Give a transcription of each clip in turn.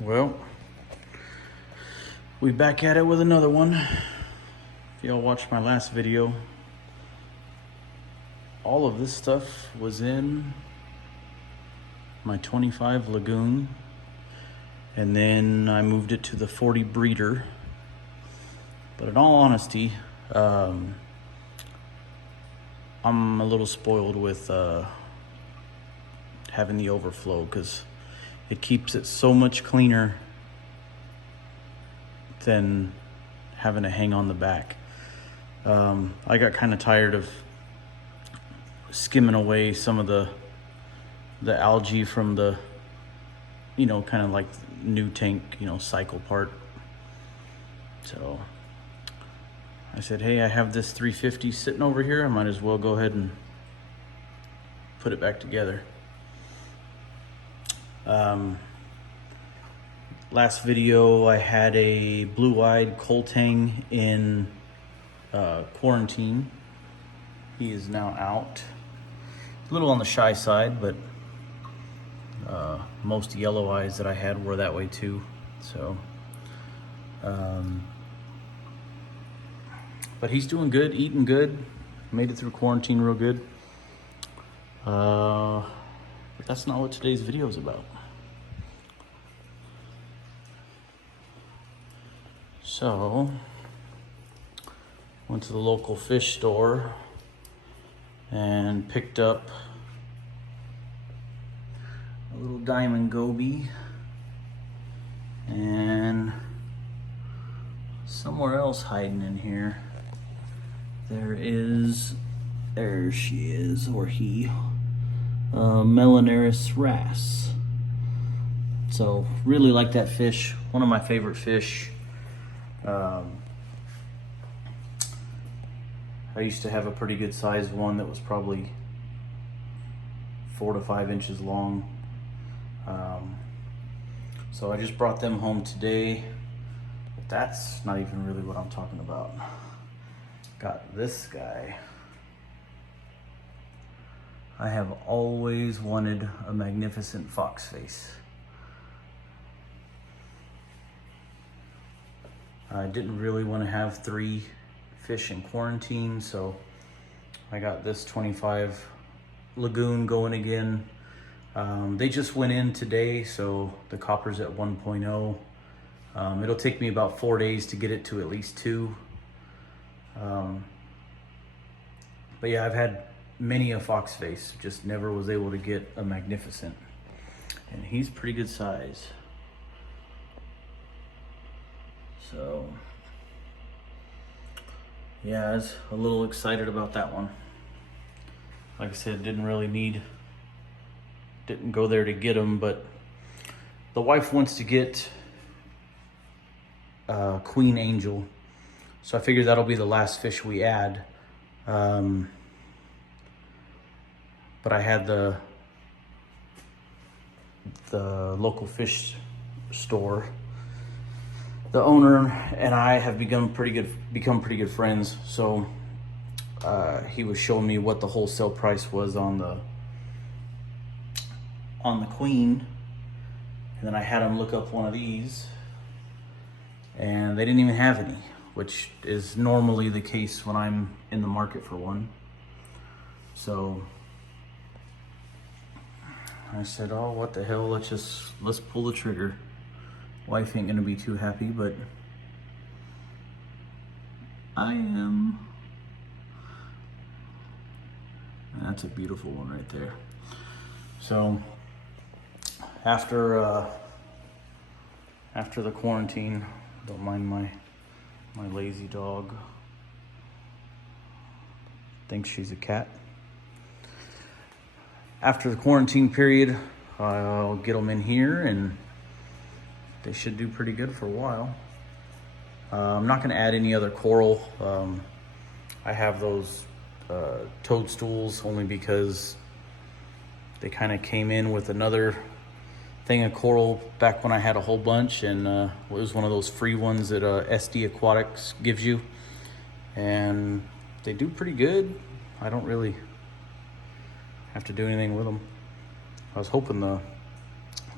Well, we back at it with another one. If y'all watched my last video, all of this stuff was in my 25 Lagoon, and then I moved it to the 40 breeder. But in all honesty, I'm a little spoiled with having the overflow, because it keeps it so much cleaner than having to hang on the back. I got kind of tired of skimming away some of the algae from the, kind of like new tank, cycle part. So I said, hey, I have this 350 sitting over here. I might as well go ahead and put it back together. Last video, I had a blue-eyed Coltang in quarantine. He is now out. A little on the shy side, but most yellow eyes that I had were that way too. So, but he's doing good, eating good. Made it through quarantine real good. But that's not what today's video is about. So, went to the local fish store and picked up a little diamond goby, and somewhere else hiding in here, there she is, or he, Melanaris wrasse. So really like that fish, one of my favorite fish. I used to have a pretty good sized one that was probably 4 to 5 inches long. So I just brought them home today, but that's not even really what I'm talking about. Got this guy. I have always wanted a magnificent fox face. I didn't really want to have 3 fish in quarantine, so I got this 25 Lagoon going again. They just went in today, so the copper's at 1.0. It'll take me about 4 days to get it to at least 2. But yeah, I've had many a fox face, just never was able to get a magnificent. And he's pretty good size. So, yeah, I was a little excited about that one. Like I said, didn't go there to get him, but the wife wants to get Queen Angel. So I figured that'll be the last fish we add. But I had the local fish store. The owner and I have become pretty good friends. So he was showing me what the wholesale price was on the Queen, and then I had him look up one of these, and they didn't even have any, which is normally the case when I'm in the market for one. So I said, oh, what the hell, let's pull the trigger. Wife ain't gonna be too happy, but I am. That's a beautiful one right there. So after the quarantine, don't mind my lazy dog. Thinks she's a cat. After the quarantine period, I'll get them in here, and they should do pretty good for a while. I'm not going to add any other coral. I have those toadstools only because they kind of came in with another thing of coral back when I had a whole bunch, and it was one of those free ones that SD Aquatics gives you, and they do pretty good. I don't really have to do anything with them. I was hoping the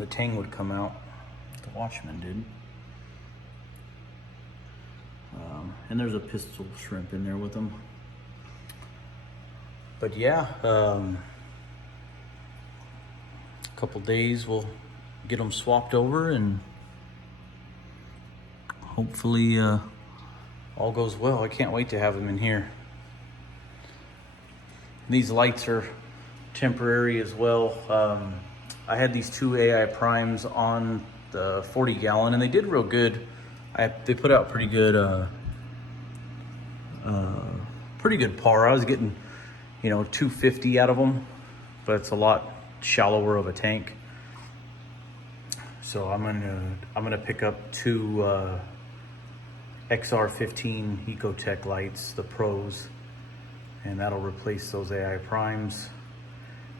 tang would come out. like the Watchman did. And there's a pistol shrimp in there with them. But yeah, a couple days we'll get them swapped over, and hopefully all goes well. I can't wait to have them in here. These lights are temporary as well. I had these two AI primes on the 40 gallon and they did real good. They put out pretty good par. I was getting, 250 out of them, but it's a lot shallower of a tank. So I'm gonna pick up two XR15 Ecotech lights, the pros, and that'll replace those AI primes,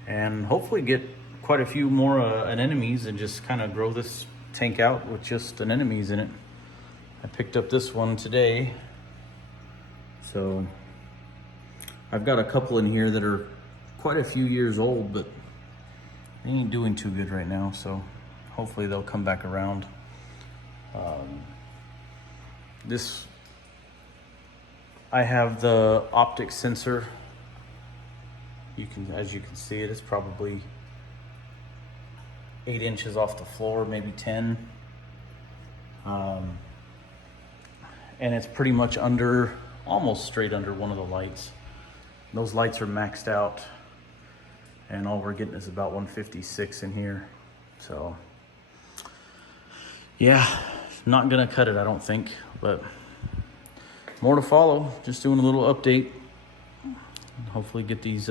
and hopefully get quite a few more anemones and just kind of grow this tank out with just anemones in it. I picked up this one today, so I've got a couple in here that are quite a few years old, but they ain't doing too good right now, so hopefully they'll come back around. I have the optic sensor. As you can see it's probably 8 inches off the floor, maybe 10. And it's pretty much almost straight under one of the lights. Those lights are maxed out, and all we're getting is about 156 in here. So yeah, not gonna cut it, I don't think, but more to follow. Just doing a little update. Hopefully get these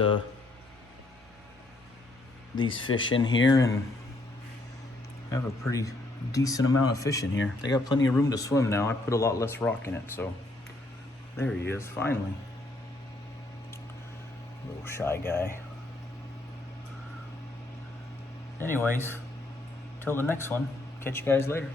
fish in here and have a pretty decent amount of fish in here. They got plenty of room to swim now. I put a lot less rock in it, so there he is, finally. Little shy guy. Anyways, till the next one, catch you guys later.